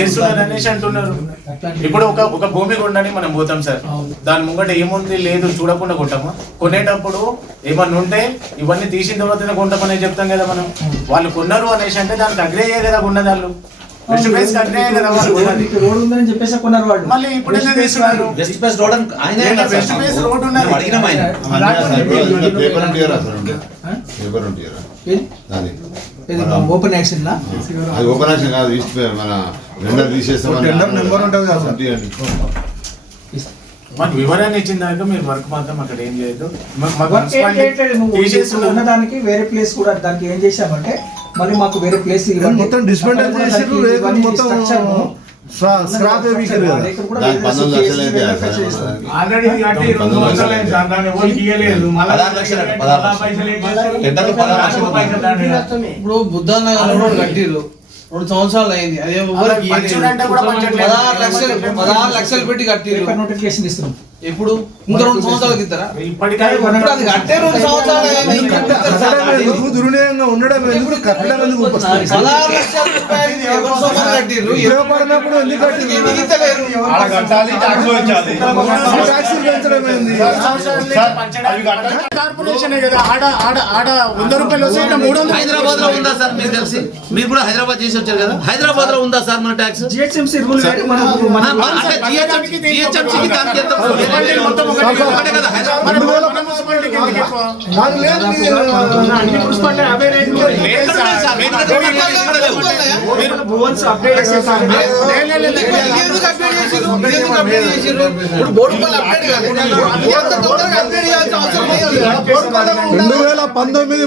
అనేసి అంటున్నారు. ఇప్పుడు ఒక భూమి కొండని మనం పోతాం సార్, దాని ముంగట ఏముంది లేదు చూడకుండా కొంటాము. కొనేటప్పుడు ఏమన్నా ఉంటే ఇవన్నీ తీసిన తర్వాత కొంటామని చెప్తాం కదా మనం. వాళ్ళు కొన్నారు అనేసి అంటే దానికి అగ్రేయే కదా ఉన్నది, వాళ్ళు మళ్ళీ ఇప్పుడు ఓపెన్ యాక్షన్ అది ఓపెన్ యాక్షన్ కాదు, మన రెండర్ మాకు వివరాన్ని ఇచ్చిన దాకా మీరు వర్క్ మాత్రం అక్కడ ఏం చేయదు. ఉన్నదానికి వేరే ప్లేస్ కూడా దానికి ఏం చేసామంటే మళ్ళీ మాకు వేరే ప్లేస్ మొత్తం డిస్మెంటల్ చేసిర్రు, మొత్తం స్క్రాప్ ఇప్పుడు బుద్ధానగర్ కట్టిరు 2 సంవత్సరాలు అయింది. అదే 16 లక్షలు పెట్టి కట్టిరు. నోటిఫికేషన్ ఇస్తున్నాం. ఎప్పుడు ఇంకా 2 సంవత్సరాలకి ఇస్తారా? అది కట్టే 2 సంవత్సరాలు దుర్వినియోగంగా ఉండడం ఎందుకు? కట్టడం ఎందుకు? 16 లక్షల రూపాయలు కట్టిరు. హైదరాబాద్ లో ఉందా సార్? మీకు తెలిసి మీరు కూడా హైదరాబాద్ చేసి వచ్చారు కదా, హైదరాబాద్ లో ఉందా సార్ మన ట్యాక్స్? జిహెచ్ఎంసీ రూల్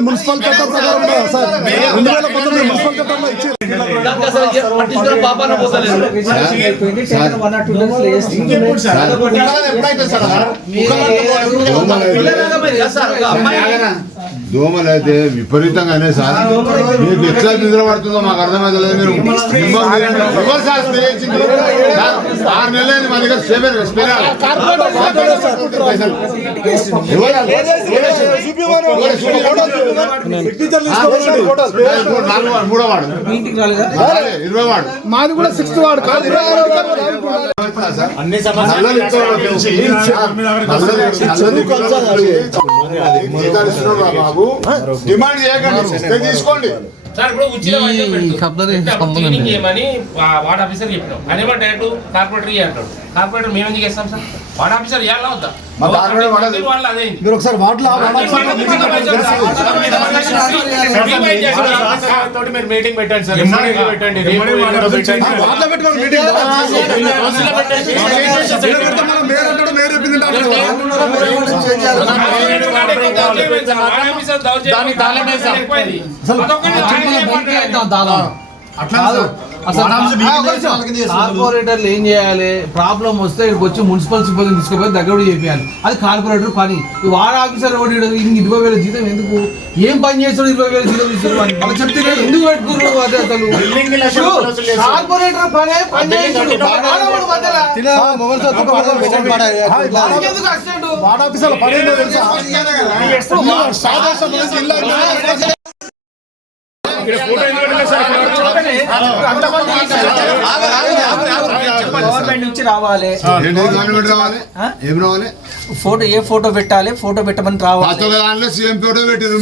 మున్సిపల్ చట్టం ప్రకారం సార్ 2019 మున్సిపల్ చట్టంలో ఇచ్చారు. దోమలు అయితే విపరీతంగానే సార్, మీకు ఎట్లా నిద్ర పడుతుందో మాకు అర్థమైతే లేదు. మీరు 6 నెలలు మా దగ్గర 3వ వార్డు 20వ వార్డు మాది కూడా 6th వార్డు కాదు. బాబు డిమాండ్ చేయకండి, తీసుకోండి. ఏమని వార్డ్ ఆఫీసర్ చెప్పినాం. అదేమో డైరెక్ట్ కార్పొరేటర్ అంటాడు. కార్పొరేటర్ మేము ఎందుకు చేస్తాం సార్? వార్డ్ ఆఫీసర్ ఇవ్వాలా వద్దా? మీరు ఒకసారి వాటిలో మీటింగ్ పెట్టండి సార్, పెట్టండి. కార్పొరేటర్లు ఏం చేయాలి? ప్రాబ్లం వస్తే ఇక్కడికి వచ్చి మున్సిపల్ సిబ్బందిని తీసుకుపోయి దగ్గర చేయాలి. అది కార్పొరేటర్ పని. వార్డ్ ఆఫీసర్ 20,000 జీతం ఎందుకు? ఏం పని చేస్తాడు? 20,000 జీతం తీసుకోవాలి. వాళ్ళు చెప్తే ఎందుకు పెట్టుకున్నారు? అదే అసలు కార్పొరేటర్ పని వార్డ్ ఆఫీసర్ పని గవర్నమెంట్ నుంచి రావాలి. ఏం రావాలి? ఫోటో, ఏ ఫోటో పెట్టాలి? ఫోటో పెట్టమని రావాలి. సీఎం ఫోటో పెట్టారు.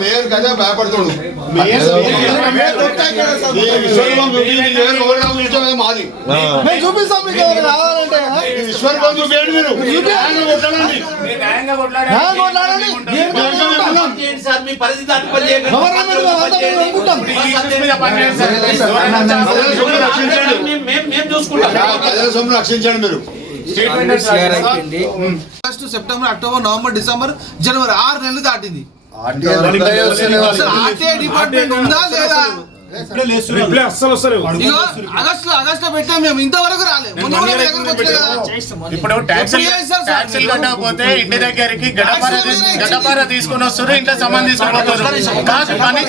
మేయర్ కదా భయపడుతాడు. మాది చూపిస్తాం మీకు. విశ్వరూపం చూపించండి. మీ పరిస్థితి రక్షించండి. మీరు August, September, October, November, December, జనవరి 6 నెలలు దాటింది. ఆర్టీఐ డిపార్ట్మెంట్ ఉందా లేదా? రిప్లై అస్సలు వస్తారు ఇగో ఆగస్టులో పెట్టాం మేము, ఇంతవరకు రాలేదు. మొన్న కూడా మీ దగ్గరకు వచ్చాయి కదా. ఇప్పుడు ట్యాక్సీలు కట్టకపోతే ఇంటి దగ్గరికి గడపార తీసుకొని వస్తారు, ఇంట్లో సామాన్ తీసుకొని పోతారు. మాకు పని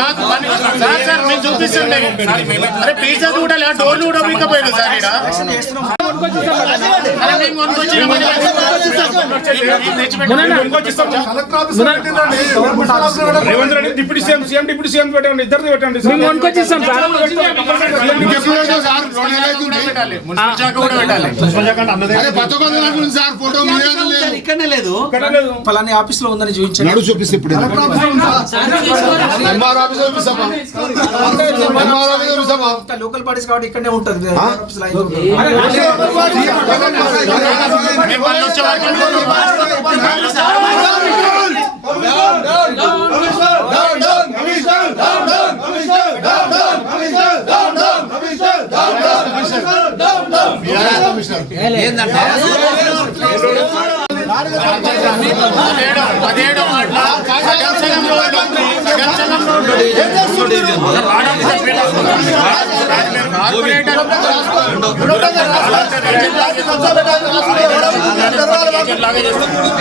మాకు పని సార్ మేము చూపిస్తుండే. అరే పిజ్జా కూడా డోర్లు కూడా పీకపోయారు సార్ ఇక్కడ. Revanth Reddy deputy CM deputy CM పెట్టండి, ఇద్దరిది పెట్టండి. ఇక్కడనే లేదు. ఫలాని ఆఫీస్ లో ఉందని చూపించండి. నడు చూపిస్తే ఇప్పుడు ఎంఆర్ ఆఫీస్ చూపిస్తామా? ఎంఆర్ ఆఫీస్ చూపిస్తామా? లోకల్ పార్టీస్ కాబట్టి ఇక్కడనే ఉంటుంది. ఆఫీస్ లో అయితే ఏంటంటే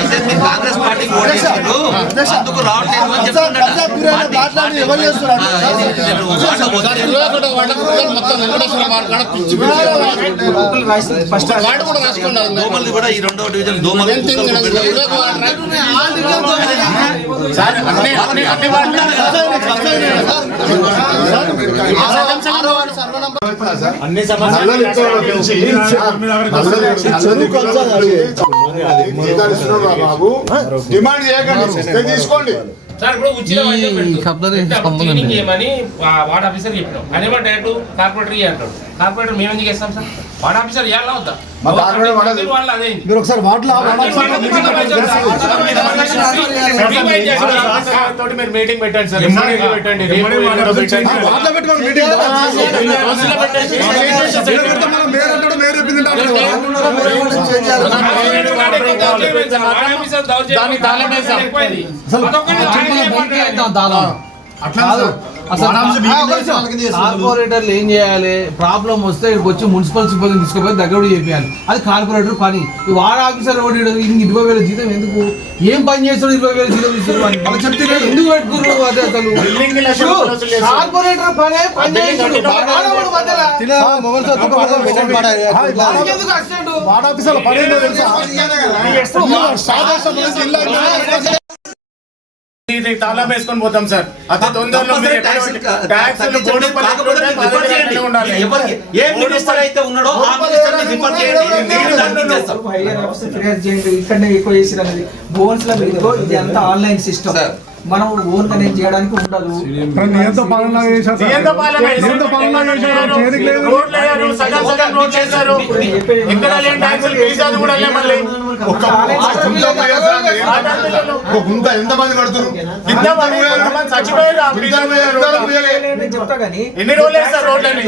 అయితే మీరు కాంగ్రెస్ పార్టీకి ఓటేసారు, అందుకు రావట్లేదు అని దోమల్ది కూడా ఈ 2వ డివిజన్ దోమలు బాబు డిమాండ్ చేయకండి, తీసుకోండి. సార్ ఇప్పుడు క్లీనింగ్ చేయమని వార్డ్ ఆఫీసర్ చెప్పినాం. ఆయన ఏమో డైరెక్ట్ కార్పొరేటర్ అంటాడు. కార్పొరేటర్ మేము ఎందుకు చేస్తాం సార్? వార్డ్ ఆఫీసర్ ఇవ్వాలా వద్దా? వాళ్ళు అదేంటి మీరు ఒకసారి వాటిలో మీటింగ్ పెట్టండి సార్. పెట్టండి కార్పొరేటర్లు ఏం చేయాలి? ప్రాబ్లం వస్తే ఇక్కడికి వచ్చి మున్సిపల్ సిబ్బందిని తీసుకుపోయి దగ్గర చేయాలి. అది కార్పొరేటర్ పని. ఈ వార్డ్ ఆఫీసర్ 20,000 జీతం ఎందుకు? ఏం పని చేస్తాడు 20,000 జీతం ఇస్తారు? వాళ్ళు చెప్తే ఎందుకు పెట్టుకున్నారు? అదే అసలు కార్పొరేటర్ పని వార్డ్ ఆఫీసర్ పని ఇది తాళం వేసుకొని పోతాం సార్. అతి తొందరలో మీరు ట్యాక్సులు బోర్డు ఉండాలి. ఇక్కడనే ఎక్కువ చేసి అనేది బోన్స్ లో ఇది అంతా ఆన్లైన్ సిస్టమ్. మనం ఓన్ కనెక్ట్ చేయడానికి ఉండదు. ఎంతమంది కడుతున్నారు? చెప్తా కానీ ఎన్ని రోజులు వేస్తారు రోడ్లని?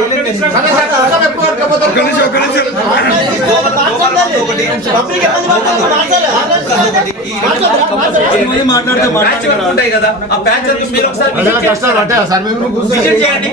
మాట్లాడితే ఉంటాయి కదా, ఆ ప్యాచ్ మీరు ఒకసారి విజిట్ చేయండి.